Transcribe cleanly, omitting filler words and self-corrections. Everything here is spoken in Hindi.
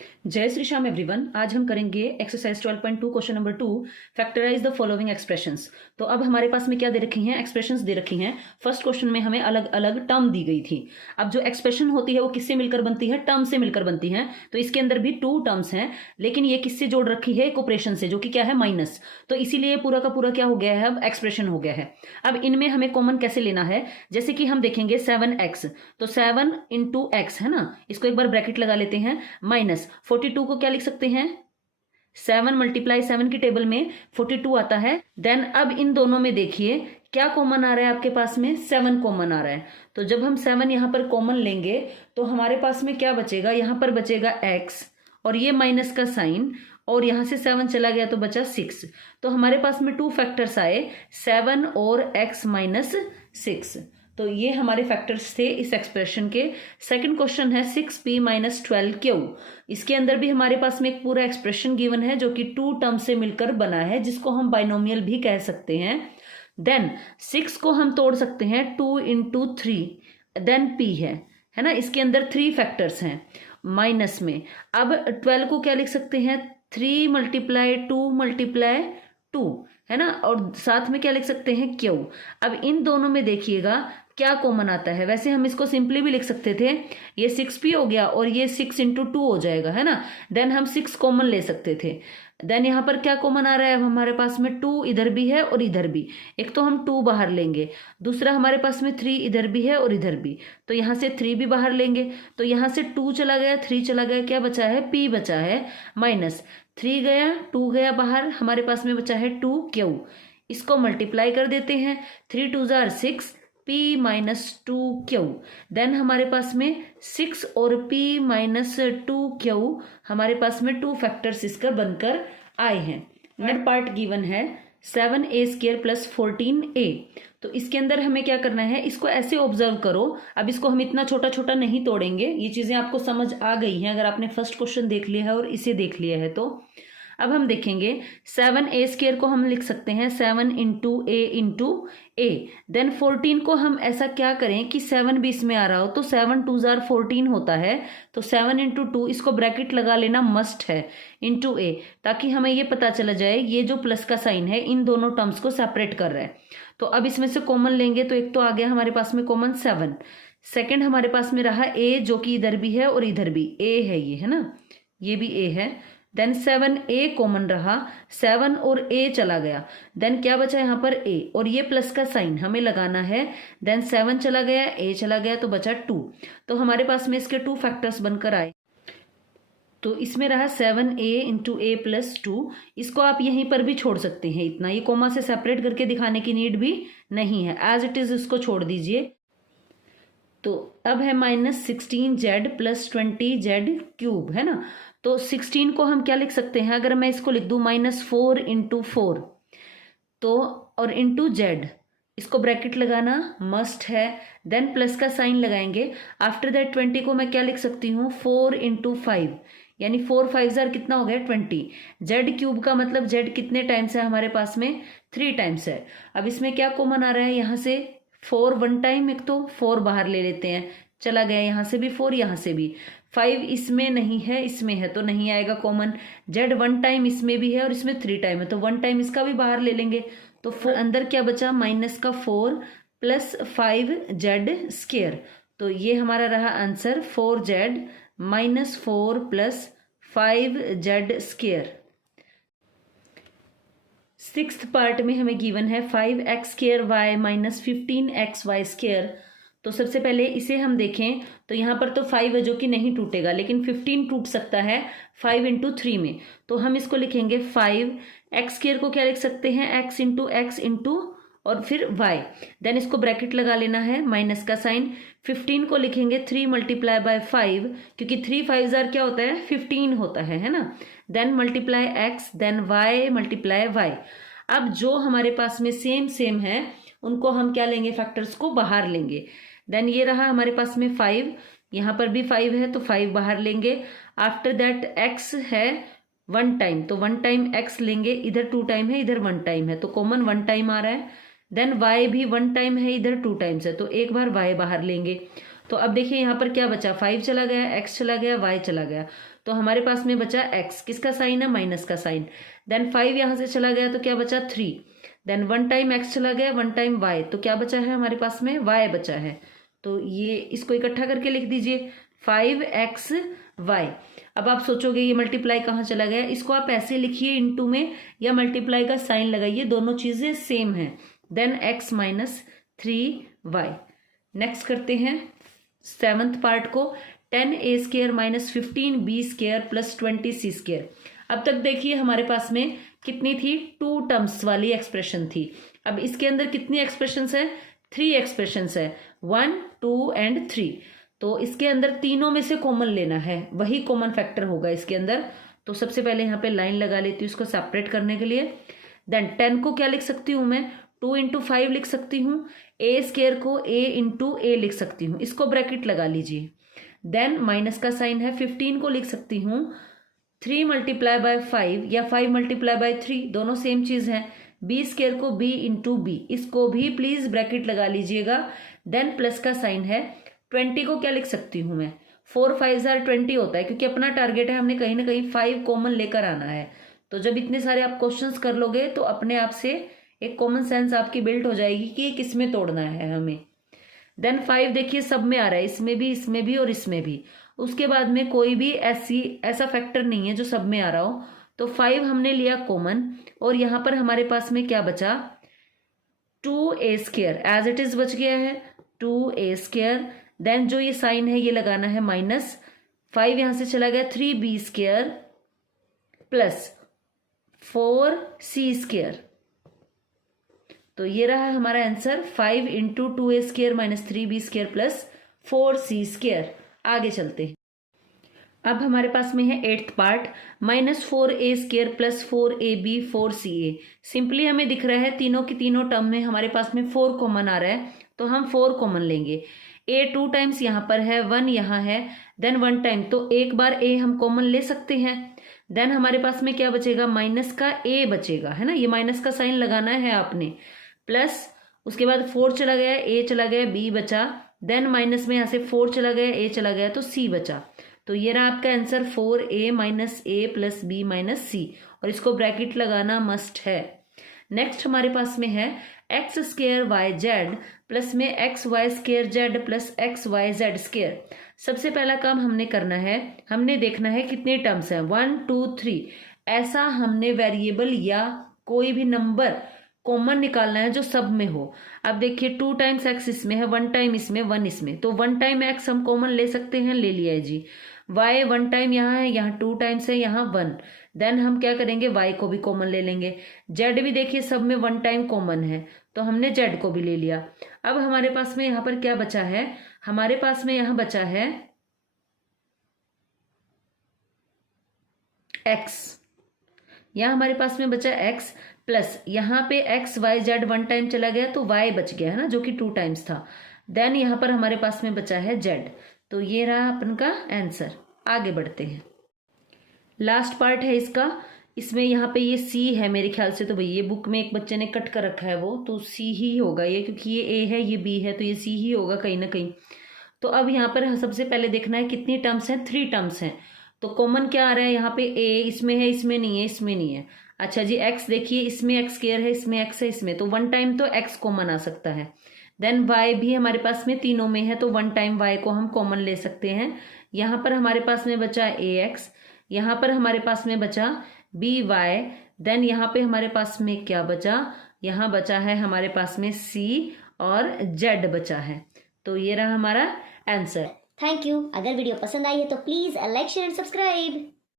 जय श्री श्याम एवरीवन। आज हम करेंगे exercise 12.2 question number 2, factorise the following expressions. तो अब हमारे पास में क्या दे रखी हैं, एक्सप्रेशंस दे रखी हैं। फर्स्ट क्वेश्चन में हमें अलग अलग टर्म दी गई थी। अब जो एक्सप्रेशन होती है वो किससे मिलकर बनती है, टर्म से मिलकर बनती है। तो इसके अंदर भी 2 टर्म्स हैं, लेकिन ये किससे जोड़ रखी है, एक ऑपरेशन से, जो कि क्या है, माइनस। तो इसीलिए पूरा का पूरा क्या हो गया है, अब एक्सप्रेशन हो गया है। अब इनमें हमें कॉमन कैसे लेना है, जैसे कि हम देखेंगे 7x, तो 7 इंटू एक्स है ना, इसको एक बार ब्रैकेट लगा लेते हैं, माइनस 42 को क्या लिख सकते हैं, 7 मल्टीप्लाई 7 की टेबल में 42 आता है। देन अब इन दोनों में देखिए क्या कॉमन आ रहा है, आपके पास में 7 कॉमन आ रहा है। तो जब हम 7 यहां पर कॉमन लेंगे तो हमारे पास में क्या बचेगा, यहां पर बचेगा x और ये माइनस का साइन, और यहां से 7 चला गया तो बचा 6। तो हमारे पास में 2 फैक्टर्स आए, 7 और x माइनस 6। तो ये हमारे फैक्टर्स थे इस एक्सप्रेशन के। सेकंड क्वेश्चन है 6p माइनस 12q। इसके अंदर भी हमारे पास में एक पूरा एक्सप्रेशन गिवन है जो कि 2 टर्म से मिलकर बना है, जिसको हम बाइनोमियल भी कह सकते हैं। देन 6 को हम तोड़ सकते हैं 2 इंटू 3, देन p है ना। इसके अंदर 3 फैक्टर्स हैं माइनस में। अब 12 को क्या लिख सकते हैं, 3 मल्टीप्लाई 2 मल्टीप्लाई 2 है ना, और साथ में क्या लिख सकते हैं, क्यू। अब इन दोनों में देखिएगा क्या कॉमन आता है। वैसे हम इसको सिंपली भी लिख सकते थे, ये 6p हो गया और ये 6 इंटू 2 हो जाएगा, है ना। देन हम 6 कॉमन ले सकते थे। देन यहाँ पर क्या कॉमन आ रहा है, अब हमारे पास में 2 इधर भी है और इधर भी। एक तो हम 2 बाहर लेंगे, दूसरा हमारे पास में 3 इधर भी है और इधर भी, तो यहाँ से 3 भी बाहर लेंगे। तो यहाँ से 2 चला गया, 3 चला गया, क्या बचा है, p बचा है, माइनस 3 गया, 2 गया बाहर, हमारे पास में बचा है 2q। इसको मल्टीप्लाई कर देते हैं, 3 2 jar 6, p minus 2q। Then हमारे पास में 6 और p माइनस 2q, हमारे पास में 2 फैक्टर्स इसका बनकर आए हैं। नेक्स्ट पार्ट गिवन है 7a² प्लस 14a। तो इसके अंदर हमें क्या करना है, इसको ऐसे ऑब्जर्व करो। अब इसको हम इतना छोटा छोटा नहीं तोड़ेंगे, ये चीजें आपको समझ आ गई हैं अगर आपने फर्स्ट क्वेश्चन देख लिया है और इसे देख लिया है। तो अब हम देखेंगे 7a² को हम लिख सकते हैं 7 इंटू ए इंटू ए। देन 14 को हम ऐसा क्या करें कि 7 भी इसमें आ रहा हो, तो 7 2 जार 14 होता है, तो 7 इंटू 2, इसको ब्रैकेट लगा लेना मस्ट है, इंटू ए, ताकि हमें ये पता चला जाए ये जो प्लस का साइन है इन दोनों टर्म्स को सेपरेट कर रहा है। तो अब इसमें से कॉमन लेंगे तो एक तो आ गया हमारे पास में कॉमन 7। सेकेंड हमारे पास में रहा ए, जो कि इधर भी है और इधर भी ए है, ये है ना, ये भी ए है। देन 7a कॉमन रहा, 7 और a चला गया। देन क्या बचा यहाँ पर a, और ये प्लस का साइन हमें लगाना है। देन 7 चला गया, a चला गया, तो बचा 2। तो हमारे पास में इसके 2 फैक्टर्स बनकर आए। तो इसमें रहा 7a इंटू ए प्लस 2। इसको आप यहीं पर भी छोड़ सकते हैं, इतना, ये कोमा से सेपरेट करके दिखाने की नीड भी नहीं है, एज इट इज इसको छोड़ दीजिए। तो अब है माइनस 16z प्लस 20z³ है ना। तो 16 को हम क्या लिख सकते हैं, अगर मैं इसको लिख दूं -4 इंटू 4, तो और इंटू z, इसको ब्रैकेट लगाना मस्ट है। देन प्लस का साइन लगाएंगे। आफ्टर दैट 20 को मैं क्या लिख सकती हूँ, 4 इंटू 5, यानी 4 5 जार कितना हो गया, 20। z³ का मतलब z कितने टाइम्स है हमारे पास में, 3 टाइम्स है। अब इसमें क्या कॉमन आ रहा है, यहाँ से 4 1 टाइम, एक तो 4 बाहर ले लेते हैं, चला गया, यहाँ से भी 4, यहाँ से भी 5, इसमें नहीं है, इसमें है तो नहीं आएगा कॉमन। z 1 टाइम इसमें भी है और इसमें 3 टाइम है, तो 1 टाइम इसका भी बाहर ले लेंगे। तो अंदर क्या बचा, माइनस का 4 प्लस 5z²। तो ये हमारा रहा answer, 4z minus 4 plus 5z²। Sixth part में हमें गिवन है 5x² माइनस 15xy²। तो सबसे पहले इसे हम देखें तो यहाँ पर तो 5 है जो कि नहीं टूटेगा, लेकिन 15 टूट सकता है 5 इंटू 3 में। तो हम इसको लिखेंगे 5x² को क्या लिख सकते हैं, x इंटू x इंटू और फिर y। देन इसको ब्रैकेट लगा लेना है, माइनस का साइन। 15 को लिखेंगे 3 मल्टीप्लाई बाय 5, क्योंकि 3 5 जार क्या होता है, 15 होता है ना। Then multiply x, then y multiply y। अब जो हमारे पास में सेम है उनको हम क्या लेंगे, फैक्टर्स को बाहर लेंगे। देन ये रहा हमारे पास में 5, यहाँ पर भी 5 है तो 5 बाहर लेंगे। आफ्टर दैट x है 1 टाइम, तो 1 टाइम x लेंगे, इधर 2 टाइम है, इधर 1 टाइम है, तो कॉमन 1 टाइम आ रहा है। देन y भी 1 टाइम है, इधर 2 टाइम्स है, तो एक बार y बाहर लेंगे। तो अब देखिए यहाँ पर क्या बचा, 5 चला गया, x चला गया, y चला गया, तो हमारे पास में बचा x, किसका साइन है, माइनस का साइन। देन 5 यहाँ से चला गया तो क्या बचा 3, देन 1 टाइम x चला गया, 1 टाइम y, तो क्या बचा है हमारे पास में, y बचा है। तो ये इसको इकट्ठा करके लिख दीजिए 5xy। अब आप सोचोगे ये मल्टीप्लाई कहाँ चला गया, इसको आप ऐसे लिखिए इनटू में या मल्टीप्लाई का साइन लगाइए, दोनों चीजें सेम है। Then x minus 3y। Next करते हैं 7th पार्ट को, 10a² minus 15b² plus 20c²। अब तक देखिए हमारे पास में कितनी थी, 2 टर्म्स वाली एक्सप्रेशन थी। अब इसके अंदर कितनी एक्सप्रेशंस है, 3 एक्सप्रेशंस है, 1 2 एंड 3। तो इसके अंदर तीनों में से कॉमन लेना है, वही कॉमन फैक्टर होगा इसके अंदर। तो सबसे पहले यहाँ पे लाइन लगा लेती हूँ इसको सेपरेट करने के लिए। देन 10 को क्या लिख सकती हूँ मैं, 2 इंटू 5 लिख सकती हूँ, a² को a इंटू a लिख सकती हूँ, इसको ब्रैकेट लगा लीजिए। देन माइनस का साइन है, 15 को लिख सकती हूँ 3 मल्टीप्लाई बाय 5 या 5 मल्टीप्लाई बाय 3, दोनों सेम चीज है। b² को b इंटू b, इसको भी प्लीज ब्रैकेट लगा लीजिएगा। देन प्लस का साइन है, 20 को क्या लिख सकती हूँ मैं, 4 5 20 होता है, क्योंकि अपना टारगेट है हमने कहीं ना कहीं 5 कॉमन लेकर आना है। तो जब इतने सारे आप क्वेश्चंस कर लोगे तो अपने आप से एक कॉमन सेंस आपकी बिल्ड हो जाएगी कि ये किस में तोड़ना है हमें। देन 5 देखिए सब में आ रहा है, इसमें भी और इसमें भी। उसके बाद में कोई भी ऐसा फैक्टर नहीं है जो सब में आ रहा हो, तो 5 हमने लिया कॉमन, और यहाँ पर हमारे पास में क्या बचा, 2a² एज इट इज बच गया है, 2a²। देन जो ये साइन है ये लगाना है माइनस, 5 यहां से चला गया, 3b² प्लस 4c²। तो ये रहा हमारा answer, 5 into 2a² minus 3b² plus 4c²। आगे चलते हैं। अब हमारे पास में है 8th part, -4a² plus 4ab 4ca। Simply हमें दिख रहा है तीनों की तीनों टर्म में हमारे पास में 4 कॉमन आ रहा है, तो हम 4 कॉमन लेंगे। a 2 टाइम्स यहाँ पर है, 1 यहाँ है, देन 1 टाइम, तो एक बार a हम कॉमन ले सकते हैं। देन हमारे पास में क्या बचेगा, माइनस का a बचेगा, है ना, ये माइनस का साइन लगाना है आपने, प्लस उसके बाद 4 चला गया, a चला गया, b बचा, देन माइनस में यहाँ से 4 चला गया, a चला गया, तो c बचा। तो ये रहा आपका answer 4a minus a plus b minus c, और इसको ब्रैकेट लगाना मस्ट है। नेक्स्ट हमारे पास में है x² yz प्लस में xy² प्लस xyz²। सबसे पहला काम हमने करना है, हमने देखना है कितने टर्म्स हैं, 1 2 3। ऐसा हमने वेरिएबल या कोई भी नंबर कॉमन निकालना है जो सब में हो। अब देखिए 2 टाइम्स x इसमें है, 1 टाइम इसमें, 1 इसमें, तो 1 टाइम x हम कॉमन ले सकते हैं, ले लिया है जी। y 1 टाइम यहाँ है, यहाँ 2 टाइम्स है, यहाँ 1। देन हम क्या करेंगे, y को भी कॉमन ले लेंगे। z भी देखिए सब में 1 टाइम कॉमन है, तो हमने z को भी ले लिया। अब हमारे पास में यहाँ पर क्या बचा है, हमारे पास में यहाँ बचा है x, यहाँ हमारे पास में बचा x, प्लस यहाँ पे x y z 1 टाइम चला गया तो y बच गया है ना, जो कि 2 टाइम्स था। देन यहाँ पर हमारे पास में बचा है z। तो ये रहा अपन का आंसर। आगे बढ़ते हैं, लास्ट पार्ट है इसका। इसमें यहाँ पे ये c है मेरे ख्याल से, तो भाई ये बुक में एक बच्चे ने कट कर रखा है वो, तो c ही होगा ये, क्योंकि ये a है ये b है, तो ये c ही होगा कहीं ना कहीं। तो अब यहाँ पर सबसे पहले देखना है कितनी टर्म्स हैं, 3 टर्म्स हैं। तो कॉमन क्या आ रहा है यहाँ पे, a इसमें है, इसमें नहीं है, इसमें नहीं है। अच्छा जी, x देखिए इसमें x² है, इसमें x है, इसमें, तो 1 टाइम तो x कॉमन आ सकता है। देन y भी हमारे पास में तीनों में है, तो 1 टाइम y को हम कॉमन ले सकते हैं। यहाँ पर हमारे पास में बचा ax, यहाँ पर हमारे पास में बचा by, देन यहाँ पे हमारे पास में क्या बचा, यहाँ बचा है हमारे पास में c और z बचा है। तो ये रहा हमारा आंसर। Thank you. अगर वीडियो पसंद आई है तो please like share and subscribe.